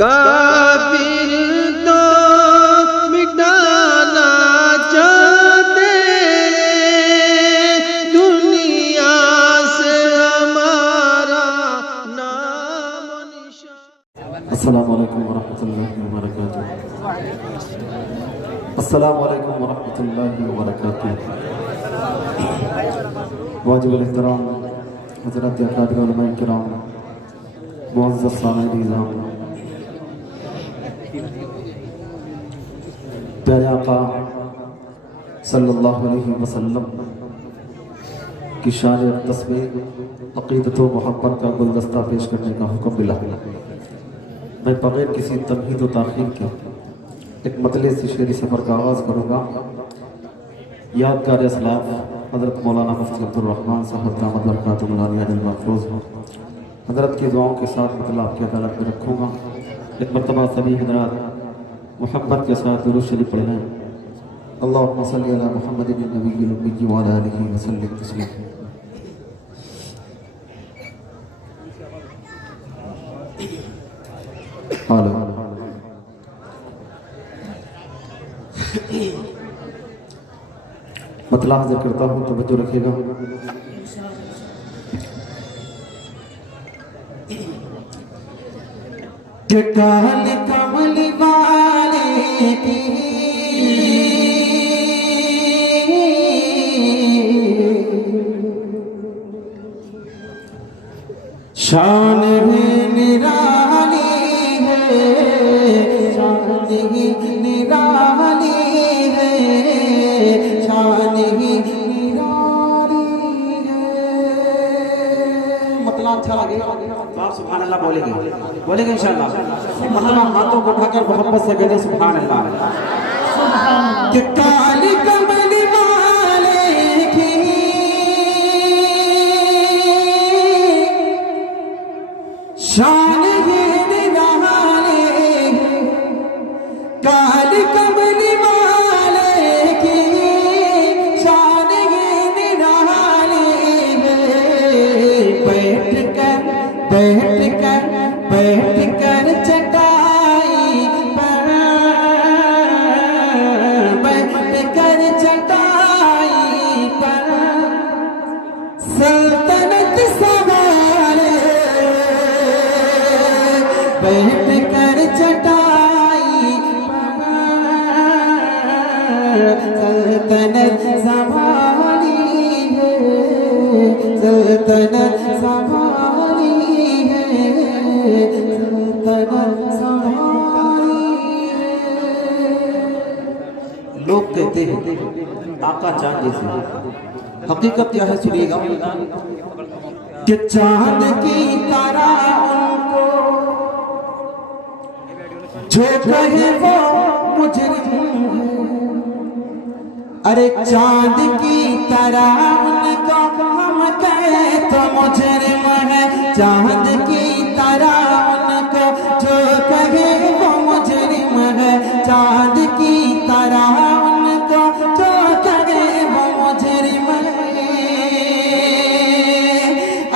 काफिर तो मिटाना चाहते दुनिया से हमारा नाम निशान। अस्सलामु अलैकुम वरहमतुल्लाहि वबरकातुह। अस्सलामु अलैकुम वरहमतुल्लाहि वबरकातुह। वाजिबुल एहतराम हज़रात अकाबिर उलमाए किराम, मुअज़्ज़ज़ सामीईन निज़ाम, प्यारे आका सल्लल्लाहु अलैहि वसल्लम की शान अक़दस में अक़ीदत व मोहब्बत का गुलदस्ता पेश करने का हुक्म मिला। मैं बगैर किसी तमहीद व ताख़ीर के एक मतले से शेरी सफ़र का आगाज़ करूँगा। यादगार असलाफ हज़रत मौलाना मुफ्ती अब्दुल रहमान साहब दामद बरकातुहुल आलिया अल महफूज़ हज़रत की दुआओं के साथ मतलब आपकी अदालत में रखूँगा। एक मरतबा सभी हज़रात मोहब्बत के साथ दुरूद शरीफ पढ़ लें। अल्लाहुम्मा सल्लि अला मुहम्मदिन नबिय्यिल उम्मी व अला आलिहि व सल्लिम तस्लीमा। मतला हाजिर करता हूँ, तवज्जो रखिएगा। कि काली कमली वाले की शान भी निराली है, शान ही निराली है, शान ही निराली है। मतलब अच्छा लगेगा आप सुभान अल्लाह बोलेंगे इंशाअल्लाह। मतलब हाथों को उठाकर मोहब्बत से कहें सुभान अल्लाह। कि काली कमली वाले की शान ही निराली है, काली कमली वाले की शान ही निराली है। बैठ कर चटाई पर, बैठ कर चटाई पर सल्तनत संभाले। बैठ कर चटाई पर सल्तनत संभाली है, सल्तनत संभाली है, सल्तनत संभाली है। लोग कहते हैं आका चांद जैसे, हकीकत क्या है सुनिएगा। कि चांद की तरह उनको जो कहे वो मुजरिम है। अरे चांद की तरह उनको हम कहे तो मुजरिम है। चांद की तरह उनको जो कहे वो मुजरिम है। चांद की तरह उनको जो कहे वो मुजरिम है।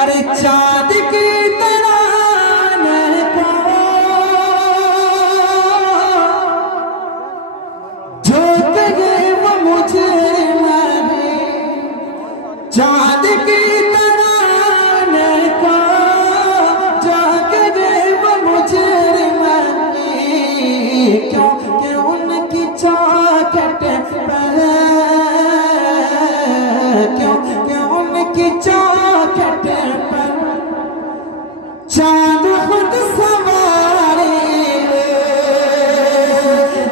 अरे चांद की तरह को जो कहे वो मुजरिम है। चांद की तरह को जो कहे वो मुजरिम है। क्यों कि उनकी चौखट पर, क्यों कि उनकी चौखट पर चांद खुद सवारे।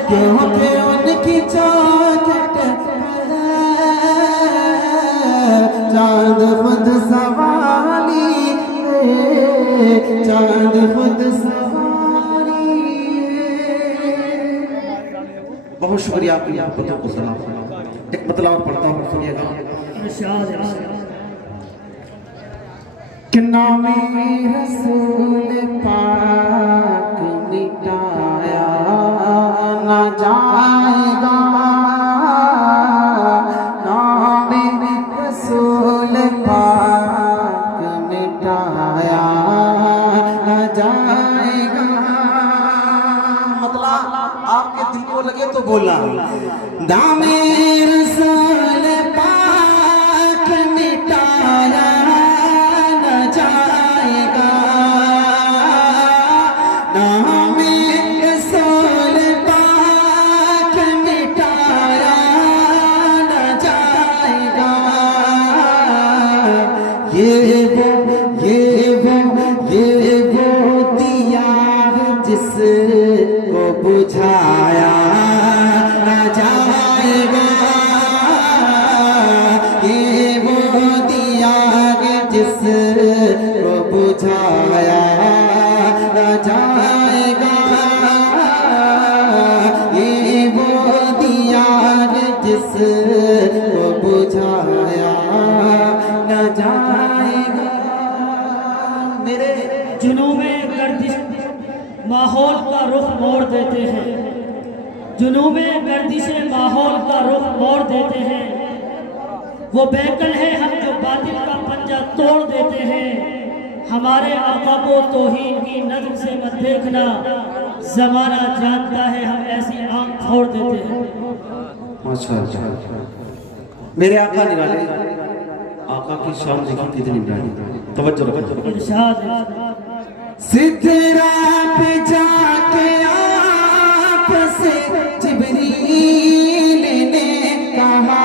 क्यों कि उनकी चौखट पर चांद खुद सवारी है, चांद खुद सवारी है। बहुत शुक्रिया आपकी मोहब्बतों को सलाम। एक मतलब और पढ़ता हूँ, सुनिएगा। कि नामे रसूल पाक मिटाया ना जाएगा। नामे रसूल पाक मिटाया ना जाएगा। तो बोलना दामे रसूल पाक मिटाया न जाएगा, दामे रसूल पाक मिटाया न जाएगा। ये वो दिया जिसको बुझाया न जाएगा, ये वो दिया जिसको बुझाया न जाएगा, ये वो दिया जिसको बुझाया न जाएगा। मेरे जुनूबे गर्दिश माहौल का रुख मोड़ देते हैं, जुनूबे गर्दिश माहौल का रुख मोड़ देते हैं। वो बहकल है हम जो बातिल का पंजा तोड़ देते हैं। हमारे आका को तौहीन की नज़र से मत देखना, ज़माना जानता है हम ऐसी आंख फोड़ देते हैं। माशाअल्लाह, मेरे आका निराले, आका की शान देखी कितनी निराली। तवज्जो रखो। इरशाद सिदरा पे जाके आपसे जिब्रील ने कहा,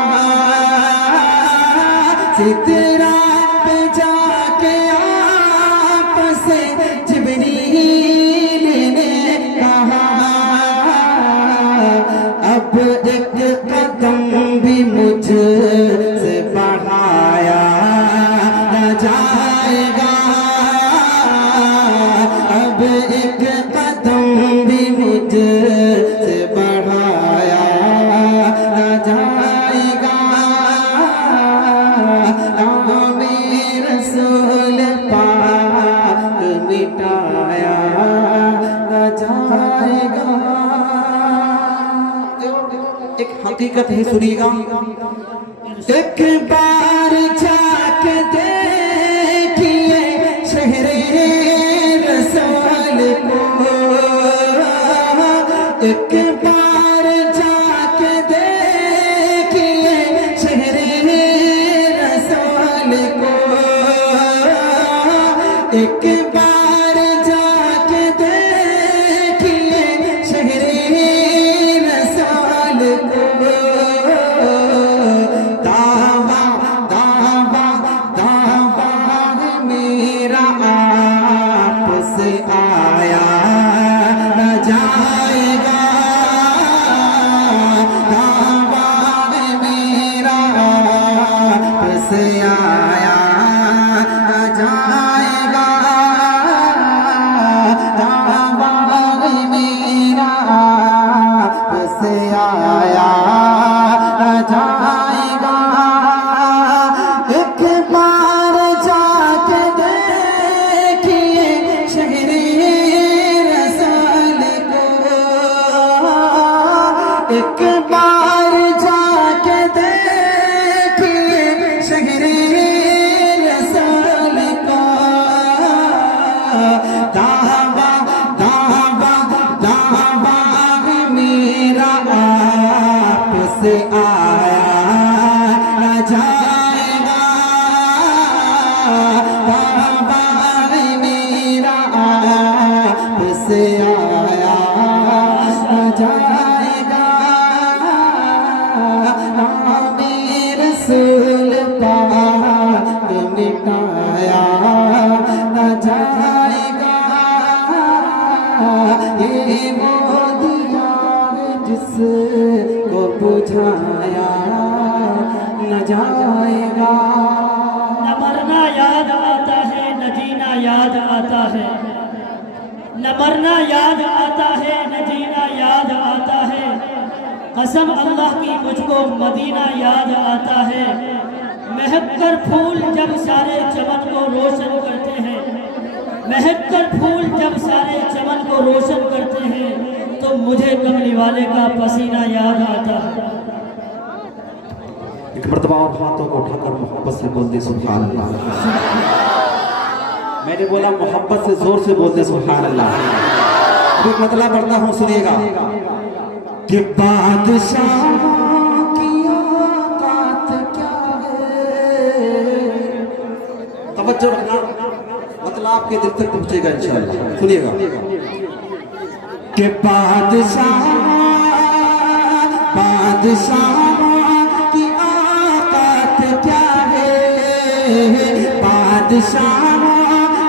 सिदरा पे जाके आपसे जिब्रील ने कहा, अब एक कदम भी मुझसे बढ़ाया न जाएगा, अब एक कदम भी मुझसे बढ़ाया न जाएगा, नामे रसूल पाक मिटाया न जाएगा। एक हकीकत है, सुनिएगा। एक बार जाके देखिए शहरे रसूल को, एक बार जाके देखिए शहरे रसूल को, एक बार जाके देखिए शहरे रसूल को। दावा दावा दावा मेरा आपसे आया न जाएगा, दावा मेरा आपसे आया न जाएगा, दावा मेरा आपसे आया न जाएगा। एक बार जाके देखिए शहरे रसूल को, एक बार जाके देखिए शहरे रसूल को। दावा दावा दावा मेरा आपसे आया न जाएगा, दावा मेरा आपसे आया न जाएगा, नामे रसूल पाक मिटाया न जाएगा, ये वो दिया जिसको बुझाया न जाएगा। न मरना याद आता है न जीना याद आता है, न मरना याद आता है न जीना याद आता है। कसम अल्लाह की मुझको मदीना याद आता है। महक कर फूल जब सारे चमन को रोशन करते हैं, महक कर फूल जब सारे चमन को रोशन करते हैं, तो मुझे कमली वाले का पसीना याद आता है। एक मर्तबा और हाथों को उठाकर मोहब्बत से बोल दे सुभान अल्लाह। मैंने बोला मोहब्बत से जोर से बोल दे सुभान अल्लाह। एक मतलब पढ़ता हूँ, सुनिएगा। कि बादशाह की औकात क्या है। तवज्जो रखना, मतलब आपके दिल तक पहुंचेगा इंशाअल्लाह। सुनिएगा कि बादशाह की औकात क्या है, बादशाह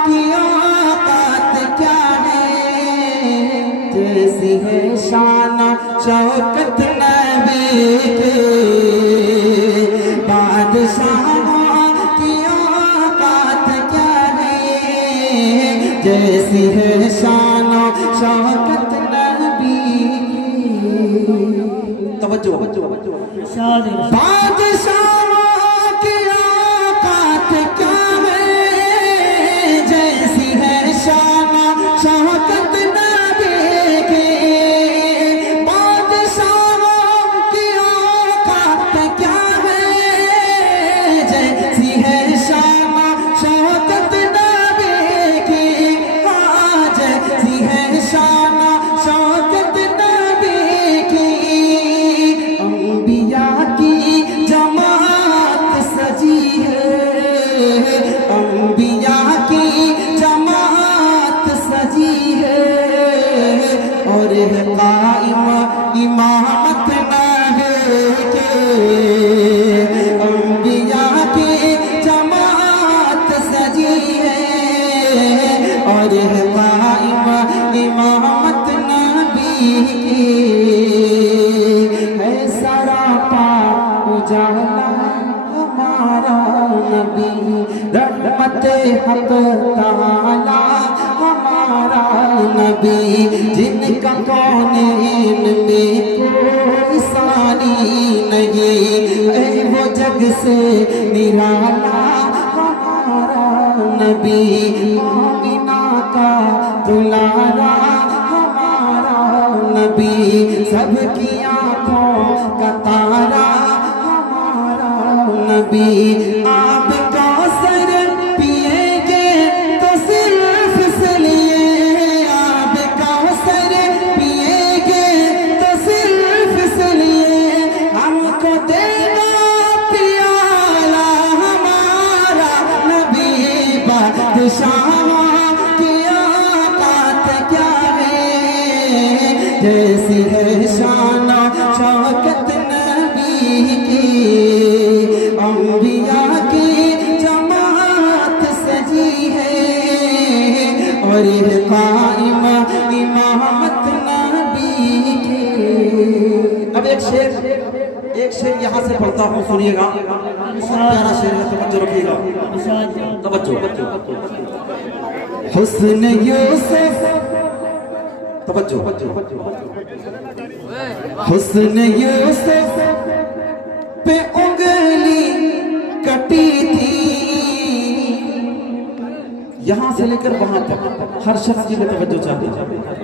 की औकात क्या है। जैसी है शान शौकत नबी के, बादशाह की औकात क्या है। जैसी है शान शौकत नबी की। तवज्जो, इरशाद इरशाद। बादशाह की औकात क्या है। जैसी है शान शौकत नबी के, बादशाह की औकात क्या है। जैसी है शान शौकत नबी की, हाँ जैसी है शान शौकत नबी की। अंबिया की जमात सजी है, अंबिया की जमात सजी है। और है कायम इमामत नबी के, अंबिया की जमात सजी है। और है कायम इमामत नबी की। है सरापा उजाला हमारा नबी, रहमते हक ताला हमारा नबी। जिनका कौनैन में कोई सानी नहीं, ऐ वो जग से निराला हमारा नबी। आमिना का दुलारा हमारा नबी, सबकी आंखों का तारा हमारा नबी। आप कौसर पिएंगे तो सिर्फ इसलिए, आप कौसर पिएंगे तो सिर्फ इसलिए। हमको देगा प्याला हमारा नबी। बादशाह की औकात क्या है। जैसी है शान शौकत नबी की, अंबिया की जमात सजी है। और ये कायम इमामत नबी की। अब एक शेर यहाँ से पढ़ता हूँ, सुनिएगा। प्यारा शेर है, तवज्जो रखिएगा। इरशाद। तवज्जो। हुस्न यूसुफ, तवज्जो। हुस्न यूसुफ पे उंगली कटी थी। यहाँ से लेकर वहां तक हर शख्स की मैं तवज्जो चाहती हूँ।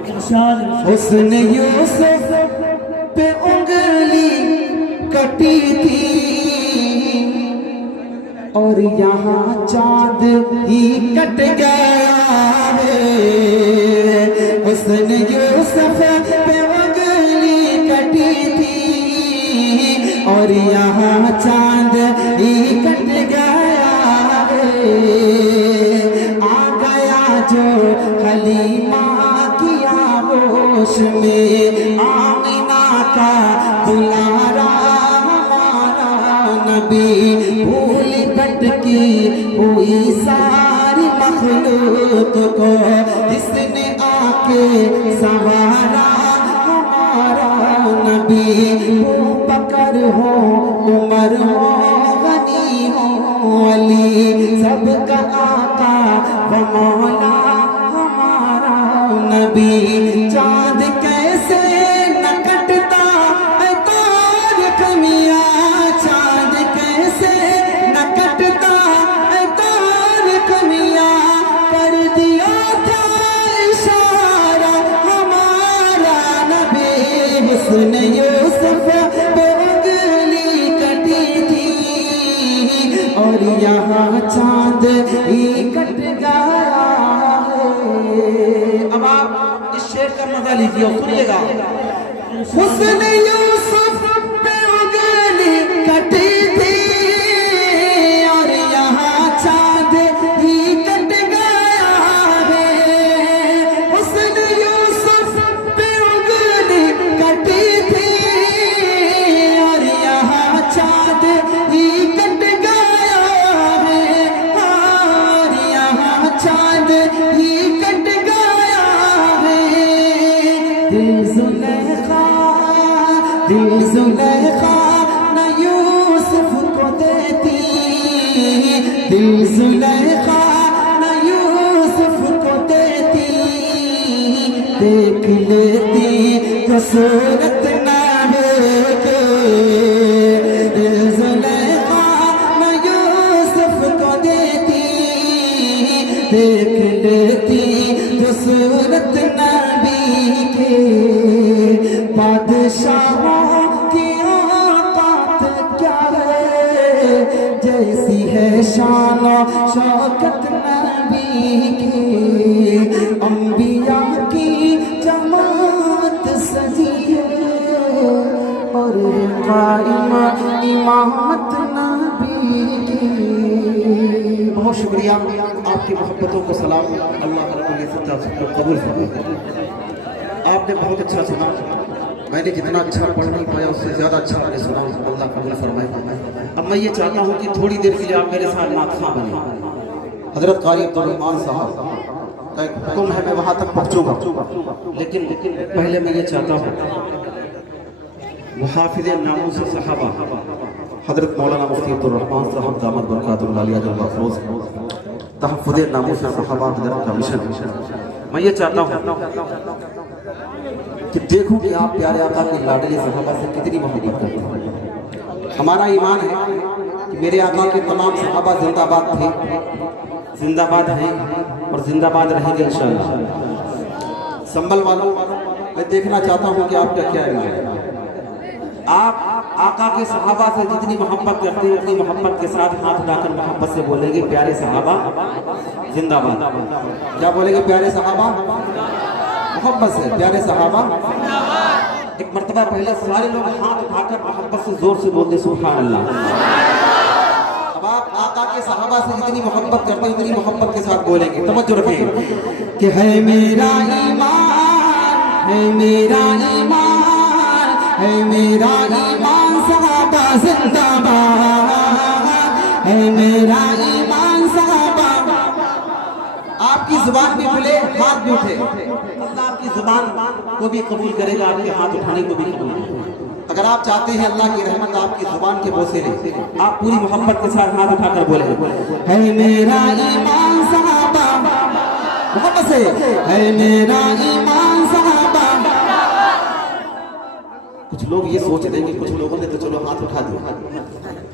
इरशाद। हुस्न यूसुफ पे उंगली कटी थी। और यहाँ चांद ही कट गया है। हुस्न यूसुफ पे उंगली कटी थी। और यहाँ चांद ही कट गया है। आ गया जो हलीमा की आगोश में, आमिना का दुलारा हमारा नबी। भूल भटकी हुई सारी मखलूक को, जिसने आके संवारा हमारा नबी। वो बकर हो, उमर हो, गनी हो, अली, सबका आका व मौला हमारा नबी। चाँद कैसे न कटता है तार कमिया, चाँद कैसे न कटता है तार कमिया। कर दिया था इशारा हमारा नबी। हुस्न यूसुफ पे उंगली कटी थी। और यहाँ चाँद ही कट गया है। अब आप इस शेर का मजा लीजिए और सुनिएगा। हुस्न यूसुफ पे उंगली कटी थी और यहाँ चाँद ही कट गया है। हुस्न यूसुफ पे उंगली कटी थी और यहाँ चाँद ही कट गया है। और यहाँ चाँद ही कट गया है। दिल जुलेखा न यूसुफ को देती, दिल जुलेखा न यूसुफ को देती, देख लेती तो सूरत नबी के। दिल जुलेखा न यूसुफ को देती, देख लेती तो सूरत नबी के। बादशाहों की औकात क्या है, जैसी है शान और शौकत नबी की। अंबिया की जमात सजी है और कायमा इमामत नबी की। बहुत शुक्रिया, आपकी मोहब्बतों को सलाम। अल्लाह रब्बुल इज्जत आपको कबूल फरमाए। आपने बहुत अच्छा सुना, मैंने जितना अच्छा पढ़ नहीं पाया उससे ज़्यादा अच्छा मैंने सुना। अल्लाह कबूल फरमाए। अब मैं ये चाहता हूँ कि थोड़ी देर के लिए आप मेरे साथ नात ख़्वां बने। हज़रत क़ारी अब्दुल रहमान साहब का एक हुक्म है, मैं वहाँ तक पहुँचूँगा, लेकिन पहले मैं ये चाहता हूँ वो हाफिज़ नामूस सहाबा हज़रत मौलाना मुफ्ती अब्दुल रहमान साहब दामद बरकातुहुल आलिया अल महफूज़ तहफ़्फ़ुज़ नामूस सहाबा हज़रत का मिशन। मैं ये चाहता हूँ कि देखूं कि आप प्यारे आका के लाडले सहाबा से कितनी मोहब्बत करते हैं। हमारा ईमान है कि मेरे आका के तमाम सहाबा जिंदाबाद थे, जिंदाबाद हैं और जिंदाबाद रहेंगे इंशाअल्लाह। संभल वालों, मैं देखना चाहता हूं कि आपका क्या ईमान है। आप आका के सहाबा से जितनी मोहब्बत करते हैं उतनी मोहब्बत के साथ हाथ उठाकर मोहब्बत से बोलेंगे प्यारे सहाबा जिंदाबाद। क्या बोलेंगे? प्यारे सहाबा, मोहब्बत से प्यारे सहाबा। एक मर्तबा पहले सारे लोग हाथ उठाकर मोहब्बत से जोर से बोलते सुभान अल्लाह। अब आप आका के सहाबा से जितनी मोहब्बत करते हैं उतनी मोहब्बत के साथ बोलेंगे। तवज्जो रखें कि है मेरा ईमान, है मेरा ईमान, है मेरा ईमान सहाबा जिंदाबाद, है मेरा ईमान सहाबा। आपकी जुबान भी खुले, हाथ भी उठे। अल्लाह आपकी जुबान को भी कबूल करेगा, आपके हाथ उठाने को भी कबूल करेगा। अगर आप चाहते हैं अल्लाह की रहमत आपकी जुबान के बोसे ले, आप पूरी मोहब्बत के साथ हाथ उठाकर बोले है मेरा ईमान सहाबा, मोहब्बत से है मेरा ईमान सहाबा। कुछ लोग ये सोच रहे हैं कि कुछ लोगों ने तो चलो हाथ उठा दिया।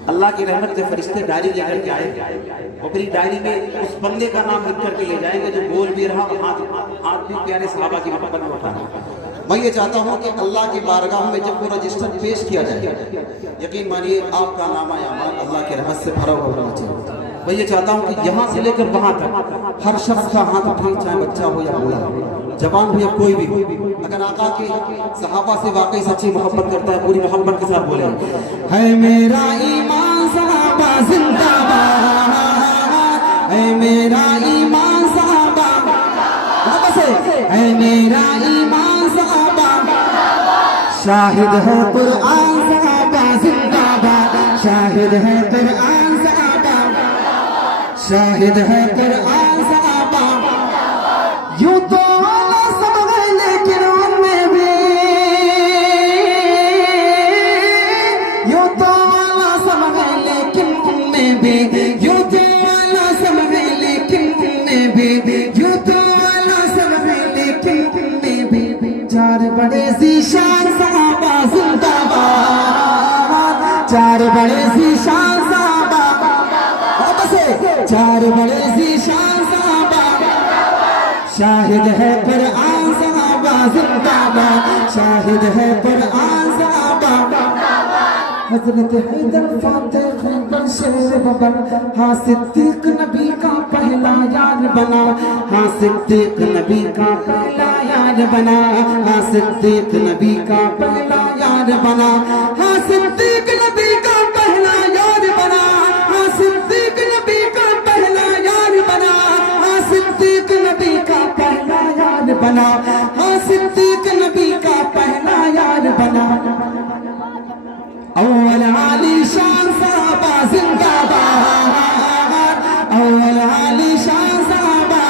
अल्लाह की रहमत से फरिश्ते डायरी लेकर के आए और फिर डायरी में उस बंदे का नाम लिख करके ले जाएंगे जो बोल भी रहा हाथ भी प्यारे सहाबा की मोहब्बत में उठा। मैं ये चाहता हूँ कि अल्लाह की बारगाह में जब वो रजिस्टर पेश किया जाए, यकीन मानिए आपका नामा यामान अल्लाह की रहमत से भरा हुआ होना चाहिए। मैं ये चाहता हूँ कि यहाँ से लेकर वहाँ तक हर शख्स का हाथ उठाए, चाहे बच्चा हो या बूढ़ा, जवान हो या कोई भी, अगर आका के सहाबा से वाकई सच्ची मोहब्बत करता है पूरी मोहब्बत के साथ बोले है मेरा ईमान सहाबा जिंदाबाद, है मेरा ईमान सहाबा, है मेरा ईमान सहाबा। शाहिद है कुरान सहाबा जिंदाबाद, शाहिद है कुरान सहाबा, शाहिद है कुरान सहाबा। यूं तो सब है लेकिन उनमें भी, यूं तो सब है लेकिन उनमें भी, यूं तो सब है लेकिन उनमें भी, यूं तो सब है लेकिन उनमें भी। चार बड़े ज़ीशान सहाबा जिंदाबाद, चार बड़े ज़ीशान सहाबा, चार बड़े ज़ीशान सहाबा। शाहिद है कुरान सहाबा जिंदाबाद, शाहिद है कुरान सहाबा। हज़रत हैदर फातिह बशीर बबन, हाँ सिद्दीक नबी का पहला यार बना, हाँ सिद्दीक नबी का पहला यार यार बना, हाँ सिद्दीक नबी का पहला यार बना, हाँ सिद्दीक नबी का पहला यार बना, हाँ सिद्दीक नबी का पहला यार बना, हाँ सिद्दीक नबी का पहला यार बना, हाँ सिद्दीक नबी का पहला यार बना। अव्वल आली शान साहबा जिंदाबाद, अव्वल आली शान साहबा,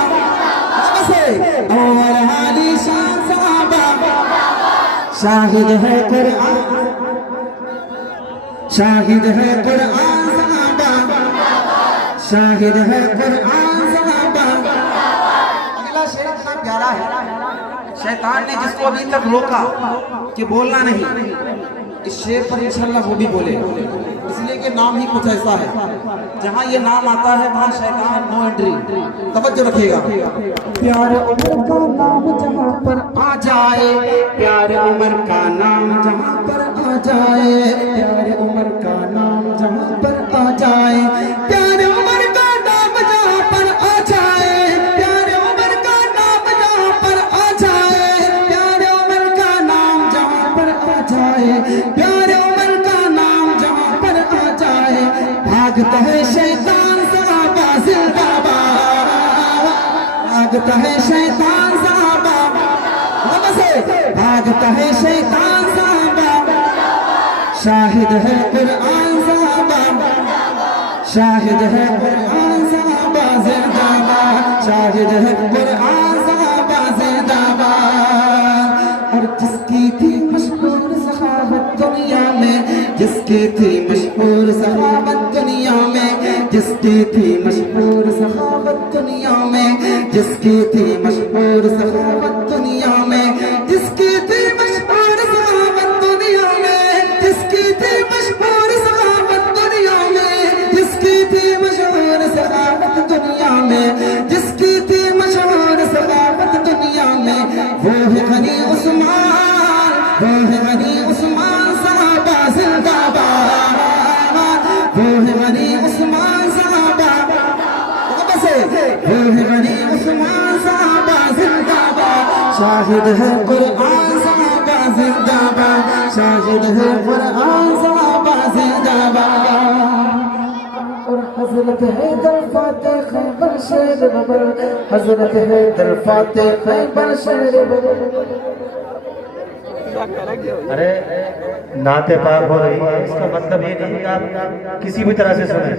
अव्वल आली शान साहबा। शाहिद है कुरान, शाहिद है कुरान साहबा, शाहिद है कुरान साहबा। अगला शेर इतना प्यारा है, शैतान ने जिसको अभी तक रोका कि बोलना नहीं, इस शेर पर इंशाल्लाह वो भी बोले, इसलिए कि नाम ही कुछ ऐसा है, जहाँ ये नाम आता है वहाँ शैतान नो एंट्री। तवज्जो रखिएगा। प्यार उमर का नाम जहाँ पर आ जाए, प्यार उमर का नाम जहाँ पर आ जाए, प्यार उमर का नाम जहाँ पर आ जाए, प्यार उमर का नाम जहाँ पर आ जाए, प्यार उमर का नाम जहाँ पर आ जाए, प्यार उमर का नाम जहाँ पर आ जाए, प्यार उमर का नाम जहाँ पर आ जाए, भागता है शैतान साहबा जिंदाबाद, भागता है शैतान साहबा, भागता है शैतान साहबा। शाहिद है कुरान साहबा, शाहिद है कुरान साहबा जिंदाबाद, शाहिद है कुरान साहबा जिंदाबाद। और जिसकी थी मशहूर सखावत दुनिया में, जिसकी थी मशहूर सखावत दुनिया में, जिसकी थी मशहूर सखावत दुनिया में, जिसकी थी मशहूर सखावत दुनिया में, जिसकी थी मशहूर सखावत दुनिया में, जिसकी थी मशहूर सखावत दुनिया में, जिसकी थी मशहूर सखावत दुनिया में, जिसकी थी मशहूर सखावत दुनिया में, वो है गनी उस्मान, वो है गनी उस्मान साहबा जिंदाबाद, वो है गनी उस्मान साहबा, वो है गनी उस्मान साहबा जिंदाबाद। शाहिद है कुरान साहबा जिंदाबाद, शाहिद है कुरान साहबा जिंदाबाद। और हजरत हैदर फातेह खैबर शेर बबर, हजरत हैदर फातेह खैबर शेर बबर। अरे नाते पाक हो रही है, इसका मतलब ये नहीं कि आप किसी भी तरह से सुने,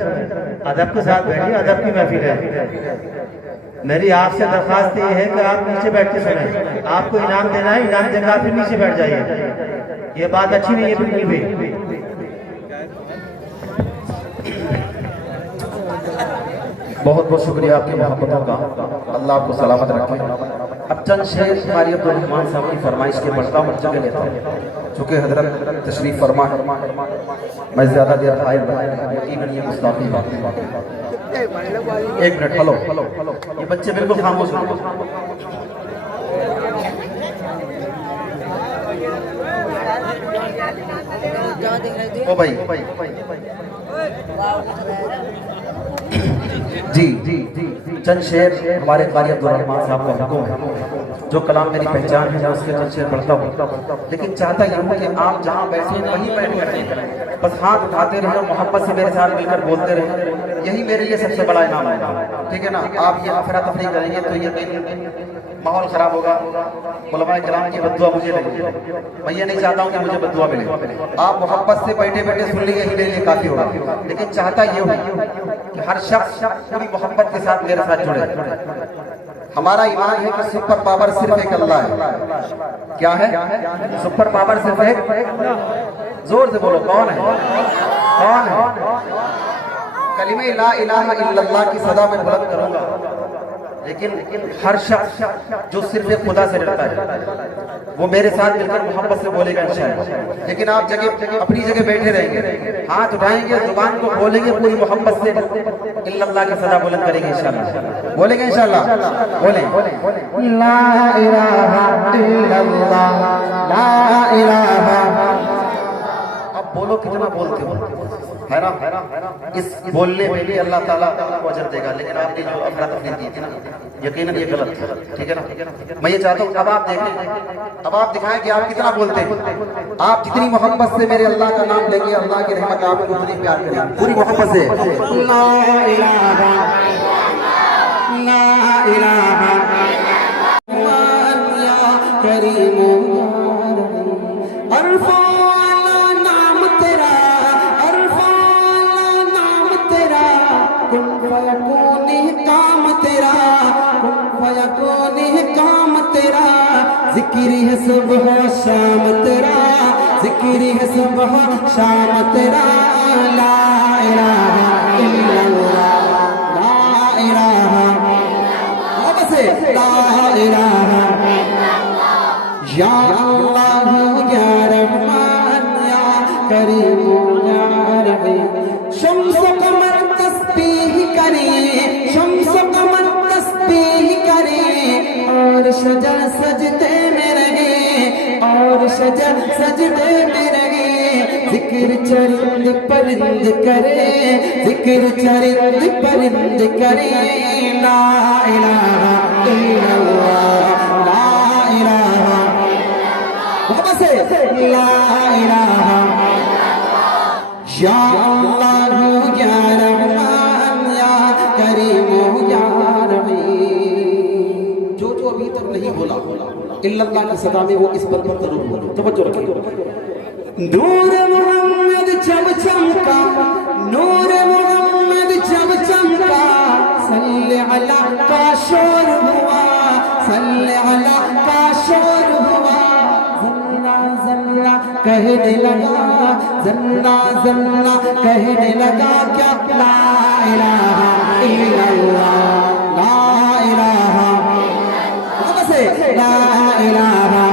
अदब के साथ बैठिए, अदब की महफिल है। मेरी आपसे दरख्वास्त ये है कि आप नीचे बैठ के सुने, आपको इनाम देना है, इनाम देकर आप फिर नीचे बैठ जाइए, ये बात अच्छी नहीं है बिल्कुल भी। बहुत बहुत शुक्रिया आपकी मोहब्बतों का, अल्लाह आपको सलामत रखे। अब चंद शेर कारी अब्दुल रहमान साहब की फरमाइश के पढ़ता हूँ, जगह लेता हूँ, चूँकि हजरत तशरीफ फरमा है, मैं ज़्यादा देर हायर बनाया, यकीनन ये गुस्ताखी बात। एक मिनट, हेलो, ये बच्चे बिल्कुल खामोश हो। ओ भाई जी जी जी, चंद शेर हमारे कारी अब्दुल रहमान साहब का हुक्म है, जो कलाम मेरी पहचान है, मैं उसके चंद शेर पढ़ता हूँ, लेकिन चाहता यह हूँ कि आप जहाँ बैठे वहीं बैठ कर बस हाथ उठाते रहे, मोहब्बत से मेरे साथ मिलकर बोलते रहे, यही मेरे लिए सबसे बड़ा इनाम है, ठीक है ना। आप ये अफरा तफरी करेंगे तो ये माहौल खराब होगा, उलमाए किराम की बद्दुआ मुझे लगेगी, मैं ये नहीं चाहता हूँ कि मुझे बद्दुआ मिले। आप मोहब्बत से बैठे बैठे सुन लीजिए, ही मेरे लिए काफी होगा, लेकिन चाहता ये हो कि हर शख्स पूरी मोहब्बत के साथ मेरे साथ जुड़े। हमारा ईमान है कि सुपर पावर सिर्फ एक अल्लाह है। क्या है सुपर पावर? सिर्फ एक। जोर से बोलो, कौन है? कौन है? कलिमे ला इलाहा इल्लल्लाह की सदा में बुलंद करूंगा, लेकिन हर शख्स जो सिर्फ एक खुदा से डरता है वो मेरे साथ मिलकर मोहब्बत से बोलेगा इंशाअल्लाह। लेकिन आप जगह अपनी जगह बैठे रहेंगे, हाथ उठाएंगे, जुबान को खोलेंगे, पूरी मोहब्बत से इल्लल्लाह की सदा बुलंद करेंगे इंशाअल्लाह। बोलेंगे इंशाअल्लाह? बोलें ला इलाहा इल्लल्लाह, ला इलाहा। अब बोलो, कितना बोलते हो? है ना? इस बोलने में भी अल्लाह ताला आपको अजर देगा, लेकिन आपने जो अफरा तफरी दी थी ना, यकीनन ये गलत है, ठीक है ना? मैं ये चाहता हूँ अब आप देखें, अब आप दिखाएं कि आप कितना बोलते हैं। आप जितनी मोहब्बत से मेरे अल्लाह का नाम लेंगे, अल्लाह की रहमत आपको उतनी प्यार करेगी, पूरी मोहब्बत से। ला इलाहा ला इलाहा या करीम अरफाला नाम तेरा, अरफाला नाम तेरा, कुन फयकून काम तेरा, कुन फयकून काम तेरा, जिक्र है सुबह शाम तेरा, जिक्र है सुबह शाम तेरा। ला इलाहा इल्लल्लाह ला इलाहा ला इलाहा या अल्लाह या रहमान या करीम या रहीम। शम्स कमर तस्बीह करे, शम्स कमर तस्बीह करे, और शजर सजदे में रहे, और शजर सजदे में रहे, जिक्र चरिंद परिंद करे, जिक्र चरिंद परिंद करे। ला इलाहा इल्लल्लाह ला इलाहा ला इलाहा या अल्लाह या रहमान या करीम या रहीम। जो अभी तक नहीं बोला इल्लल्लाह की सदा में वो इस पर जरूर बोलो। तवज्जो रखिए। नूर मोहम्मद जब चमका, नूर मोहम्मद जब चमका, सल्ले अला का शोर हुआ, सल्ले अला का शोर हुआ, जन्ना जन्ना कहने लगा, जन्ना जन्ना कहने लगा क्या? ला इलाहा इल्लल्लाह ला इलाहा ला इलाहा।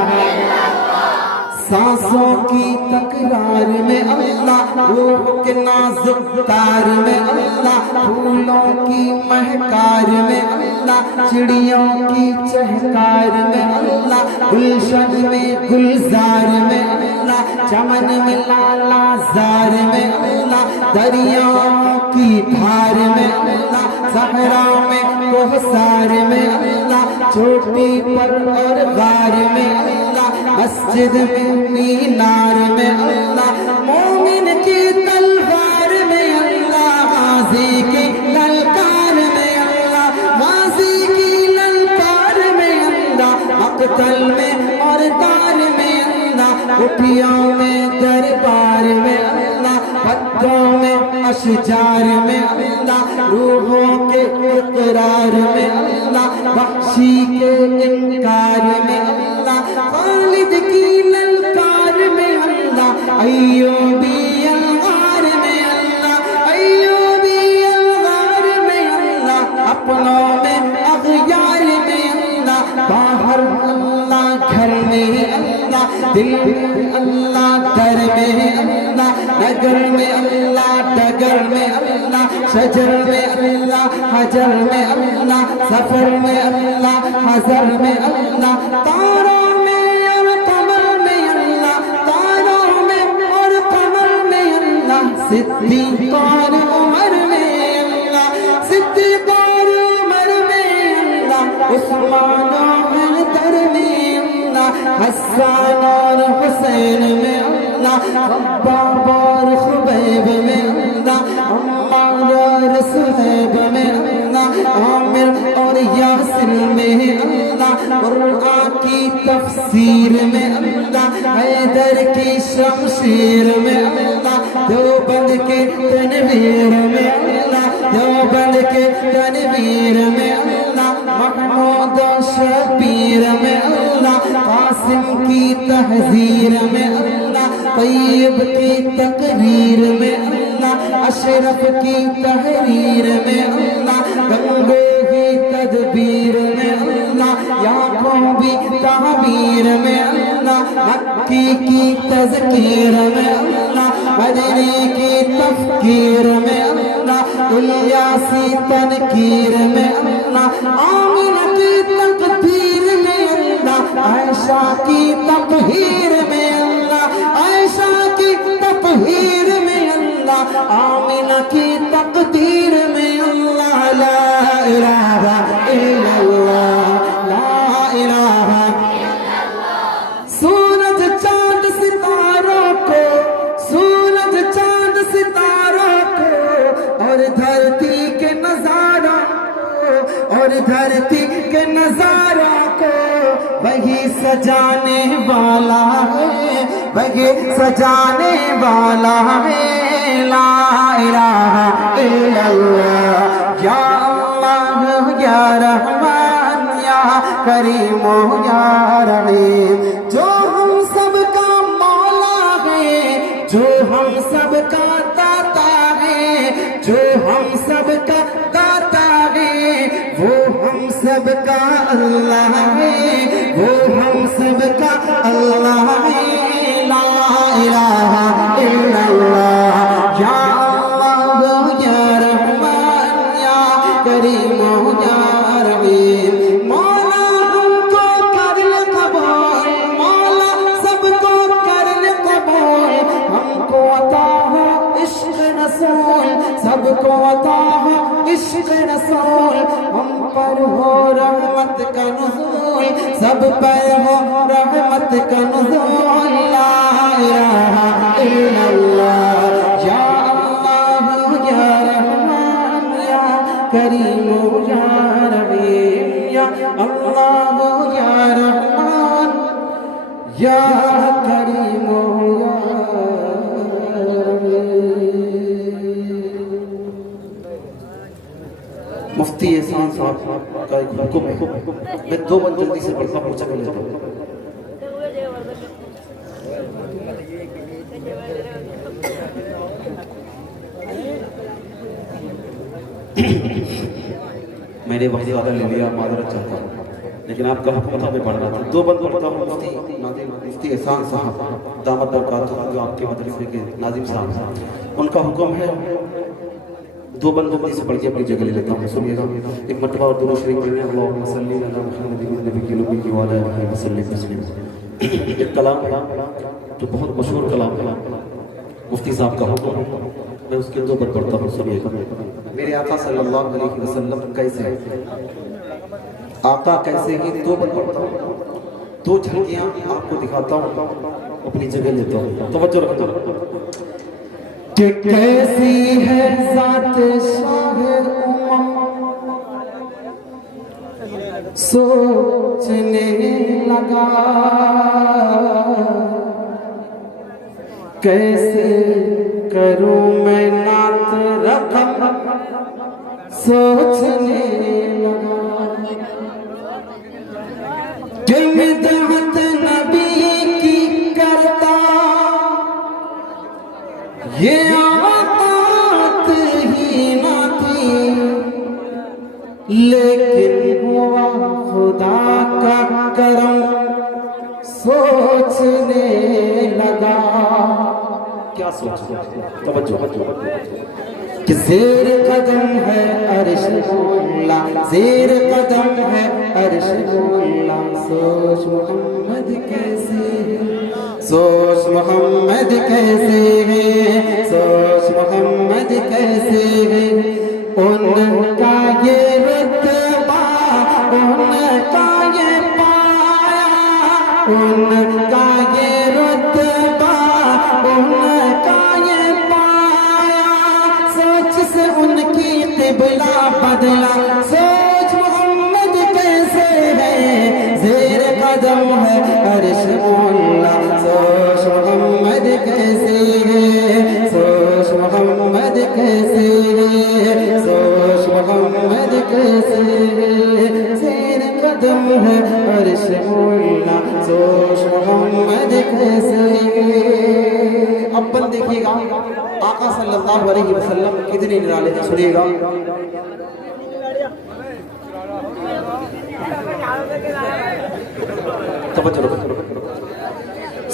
सांसों की तकरार में अल्लाह, रूह के नाजुक तार में अल्लाह, फूलों की महकार में अल्लाह, चिड़ियों की चहकार में अल्लाह, गुलशन में गुलजार में अल्लाह, चमन में लालाजार में अल्लाह, दरियाओं की धार में अल्लाह, सहरा में कोहसार में अल्लाह, चोटी पर और गार में अल्लाह, मस्जिद में मीनार में अल्लाह, मोमिन की तलवार में अल्लाह, गाजी की ललकार में अल्लाह, गाजी की ललकार में अल्लाह, मक्तल में और तार में अल्लाह, कुटियों में दरबार में अल्लाह, पत्थरों में अशजार में अल्लाह, रूहों के इकरार में अल्लाह, बख्शी के इनकार में अल्लाह, खालिद की ललकार में अल्लाह, अय्यूबी अलगार में अल्लाह, अय्यूबी अलगार में अल्लाह, अपनों में अगयार में अल्लाह, बाहर अल्लाह घर में अल्लाह, दिल में अल्लाह दर में अल्लाह, नगर में अल्लाह डगर में अल्लाह, शजर में अल्लाह हजर में अल्लाह, सफर में अल्लाह हजर में अल्लाह, तारों में और कमर में अल्लाह, तारों में और कमर में अल्लाह, सिद्दीक़ और उमर में अल्लाह, सिद्दीक़ और उमर में अल्लाह, उस्मान और हैदर में अल्लाह, हसन और हुसैन में अल्लाह, अब्बाब और खुबैब में अल्लाह, अम्मार और सुहैब में अल्लाह, आमिर और यासिर में अल्लाह, कुरान की तफसीर में अल्लाह, हैदर की शमशीर में अल्लाह, देवबंद के तनवीर में अल्लाह, देवबंद के तनवीर में अल्लाह, महमूद शबीर में अल्लाह, कासिम की तहजीर में अल्लाह, तैयब की तकरीर में अल्लाह, अशरफ की तहरीर में अल्लाह, गंगो की तदबीर में अल्लाह, याकूबी तहबीर में अल्लाह, मक्की की तज़कीर में अल्लाह, मदनी की तफकीर में अल्लाह, इल्यासी तनकीर में अल्लाह, आमिना की तकदीर में अल्लाह, आयशा की तकहीर में अल्लाह, आयशा की तकहीर में अल्लाह, अल्लाह आमिना की तकदीर में अल्लाह ला इलाहा इल्लल्लाह ला इलाहा सूरज चांद सितारों को सूरज चांद सितारों को और धरती के नजारों को और धरती के नजारों को वही सजाने वाला है वही सजाने वाला है ला इलाहा इल्लल्लाह या अल्लाह या रहमान या करीम या रहीम जो हम सबका मौला है जो हम सबका दाता है जो हम सबका दाता है वो हम सबका अल्लाह है वो हम सबका अल्लाह है ला इलाहा इल्लल्लाह या अल्लाह या रहमान या करीम या रहीम मौला हमको कर ले कबूल मौला सबको कर ले कबूल हमको अता हो इश्क रसूल सबको अता हो इश्क रसूल हम पर हो रहमत का नुज़ूल सब पर हो रहमत का नुज़ूल ला इलाहा इल्लल्लाह या अल्लाह या रहमान या करीम या रहीम या अल्लाह या रहमान या करीम या मुफ्ती एहसान साहब का एक हुक्म है मैं दो बंद जल्दी से पढ़ता पूछा कर लेता हूँ मैंने वक्त ज़्यादा ले लिया माजरत चाहता हूँ लेकिन आपका हुक्म था मैं पढ़ रहा था दो बंद पढ़ता हूँ मुफ्ती एहसान साहब दामद बरकातहू जो आपके मदरसे के नाजिम साहब उनका हुक्म है दो बंदों से पढ़ के अपनी जगह ले लेता हूँ सुनिएगा एक मरतबा और दोनों शरीक पढ़ने अल्लाहुम्मा सल्ली अला मुहम्मद नबी की लुबी की वाला अलैहि वसल्लम तस्लीम एक कलाम है जो बहुत मशहूर कलाम है मुफ्ती साहब का हुक्म मैं उसके दो बंद पढ़ता हूँ सुनिएगा मेरे आका सल्लल्लाहु अलैहि वसल्लम कैसे आका कैसे ही दो बंद पढ़ता हूँ दो झलकियाँ आपको दिखाता हूँ अपनी जगह लेता हूँ तवज्जो रखना कि कैसी है ज़ात शाहिर सोचने लगा कैसे करूं मैं नात रकम सोचने लगा कि मिदहत नबी की करता ये आदत ही ना थी लेकिन हुआ खुदा का करम सोचने लगा क्या सोच तवज्जो कि ज़ेर कदम है अर्श मौला ज़ेर कदम है अर्श मौला सोच मोहम्मद कैसे सोच मोहम्मद कैसे है सोच मोहम्मद कैसे है उनका ये रुतबा उनका ये पाया उनका ये रुतबा उनका ये पाया सोच से उनकी क़िबला बदला सोच मोहम्मद कैसे है ज़ेर कदम है अर्श मौला सोच मोहम्मद कैसे है सोच मोहम्मद कैसे है सोच मोहम्मद कैसे है ज़ेर कदम है अर्श मौला सोच मोहम्मद कैसे है अपन देखिएगा आका सल्लल्लाहु अलैहि वसल्लम कितने निराले हैं सुनिएगा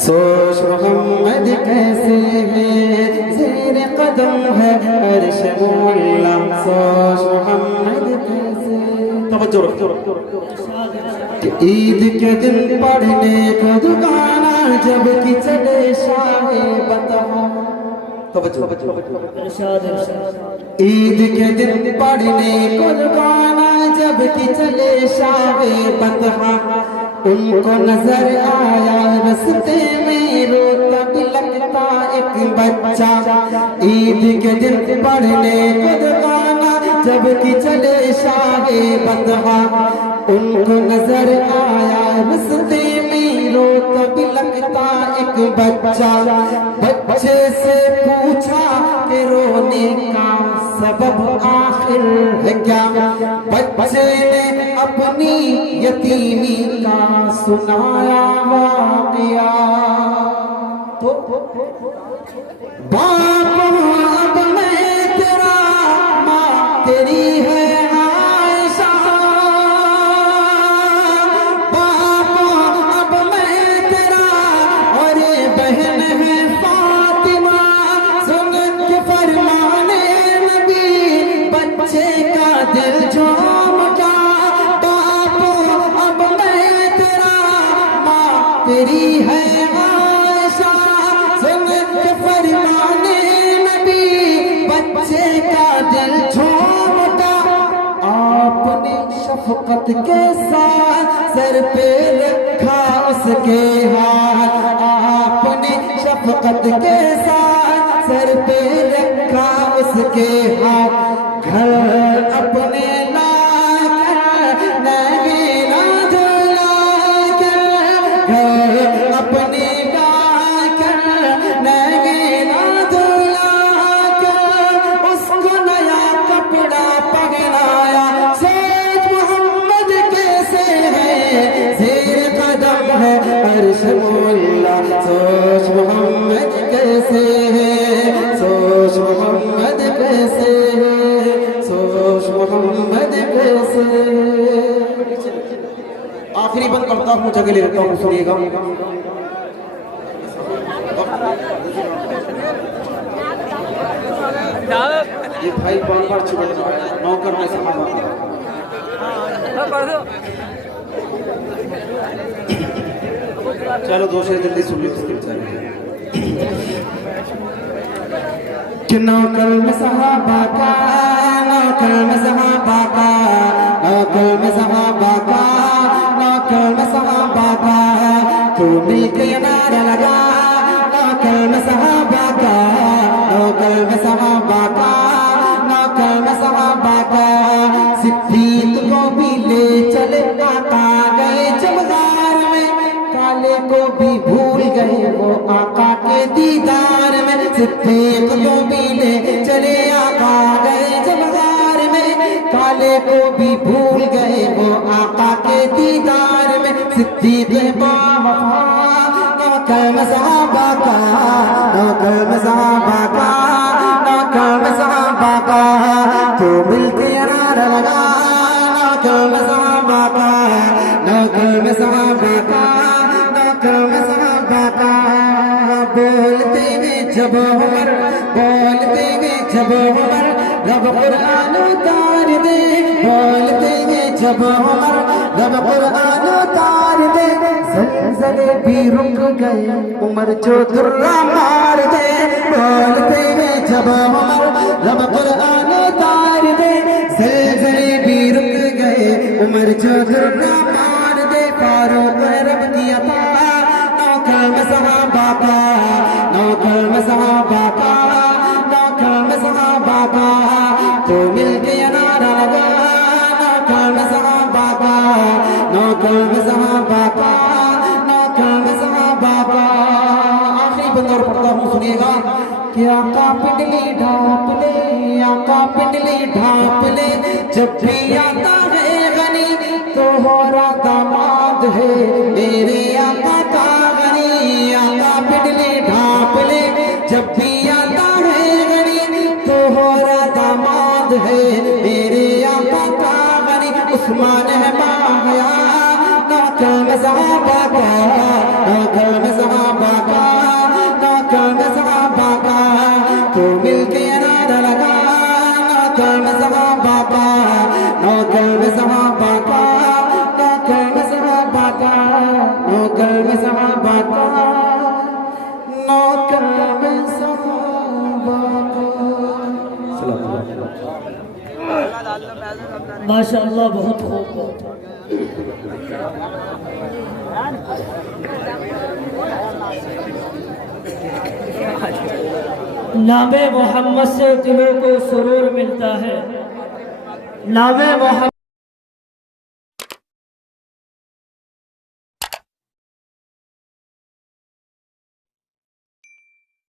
सोच मोहम्मद कैसे है ज़ेर कदम है अर्श मौला सोच मोहम्मद कैसे तवज्जो रखो कि ईद के दिन पढ़ने को दुकाना जब कि चले शाहे बता इरशाद इरशाद। ईद के दिन पढ़ने कुर्बाना जब कि चले शाहे बतहा, उनको नजर आया रस्ते में रोता बिलखता एक बच्चा। ईद के दिन पढ़ने कुर्बाना जब कि चले शाहे बतहा, उनको नजर आया रस्ते में रोता बिलखता एक बच्चा। बच्चे से पूछा कि रोने का सबब आखिर है क्या? बच्चे ने अपनी यतीमी का सुनाया वाक़या। तो बाप अब मैं तेरा, माँ तेरी है आयशा। बाप अब मैं तेरा, और ये बहन है फातिमा। सुन के फरमाने नबी, बच्चे का दिल झूम उठा। बाप अब मैं तेरा, माँ तेरी है आयशा। सुन के फरमाने नबी, बच्चे का दिल झूम उठा। आपने शफकत के साथ सर पे रखा उसके हाथ। आपने शफकत के साथ सर पे रखा उसके हाथ। घर अपने लाकर नगीना धुलाकर, घर अपने लाकर नगीना धुलाकर, उसको नया कपड़ा पहनाया। सेठ मोहम्मद कैसे है, ज़ेर कदम है अर्श मुल्ला। सोच मोहम्मद कैसे है, सोच मोहम्मद कैसे है, सोच मोहम्मद कैसे है। आखिरी बंद करता हूँ, जगह ले लेता हूँ, सुनिएगा। ये भाई बार चिपक रहा है, नौकर में समाना। चलो दो शेर जल्दी सुन लो उसके बेचारे। कि नौकर में सहाबा का, नौकर में सहाबा का, नौकर में सहाबा का, नौकर में सहाबा का, तू मिलके नारा लगा। नौकर में सहाबा का, नौकर में सहाबा का, नौकर में सहाबा का। सिद्दीक को भी ले चले आका गए जमगार में, काले को भी भूल गए वो आका के दीदार में। सिद्दीक को भी ले चले आका गए जमगार में, काले को भी भूल गए वो आका के दीदार में। सिद्दीक बावफा, नौकर में सहाबा का, नौकर में सहाबा का, नौकर में सहाबा का, तो मिलके नारा लगा। नौकर में सहाबा का, नौकर में सहाबा का, नौकर में सहाबा का। बोलते हैं जब उमर, बोलते हैं जब उमर, रब कुरान उतार दे। बोलते हैं जब उमर, रब कुरान उतार दे। ज़लज़ले भी रुक गए, उमर जो दुर्रा मार दे। बोलते हैं जब उमर, रब कुरान उतार दे। ज़लज़ले भी रुक गए, उमर जो दुर्रा मार दे। फारूक रब की अता, नौकर में सहाबा का, नौकर में सहाबा का, नौकर में सहाबा का, तो मिलके नारा लगा। नौकर में सहाबा का, नौकर में सहाबा का, नौकर में सहाबा का। आखिरी बंद और पढ़ता हूँ, सुनिएगा। कि आका पिंडली ढाप ले, आका पिंडली ढाप ले, जब भी आता है गनी तो हो रहा दामाद है मेरे आका का गनी। आका पिंडली ढाप ले, जब भी आता है गनी तो हो रहा दामाद है मेरे आका का गनी। उस्मान है माया, नौकर में सहाबा का, नौकर में सहाबा का, नौकर में सहाबा का, तो मिलके नारा लगा। नौकर में सहाबा का, नौकर में सहाबा का, नौकर में सहाबा का, नौकर में सहाबा का, नौकर में सहाबा माशाअल्लाह, बहुत खूब। नामे मोहम्मद से दिलों को सुरूर मिलता है। नामे मोहम्मद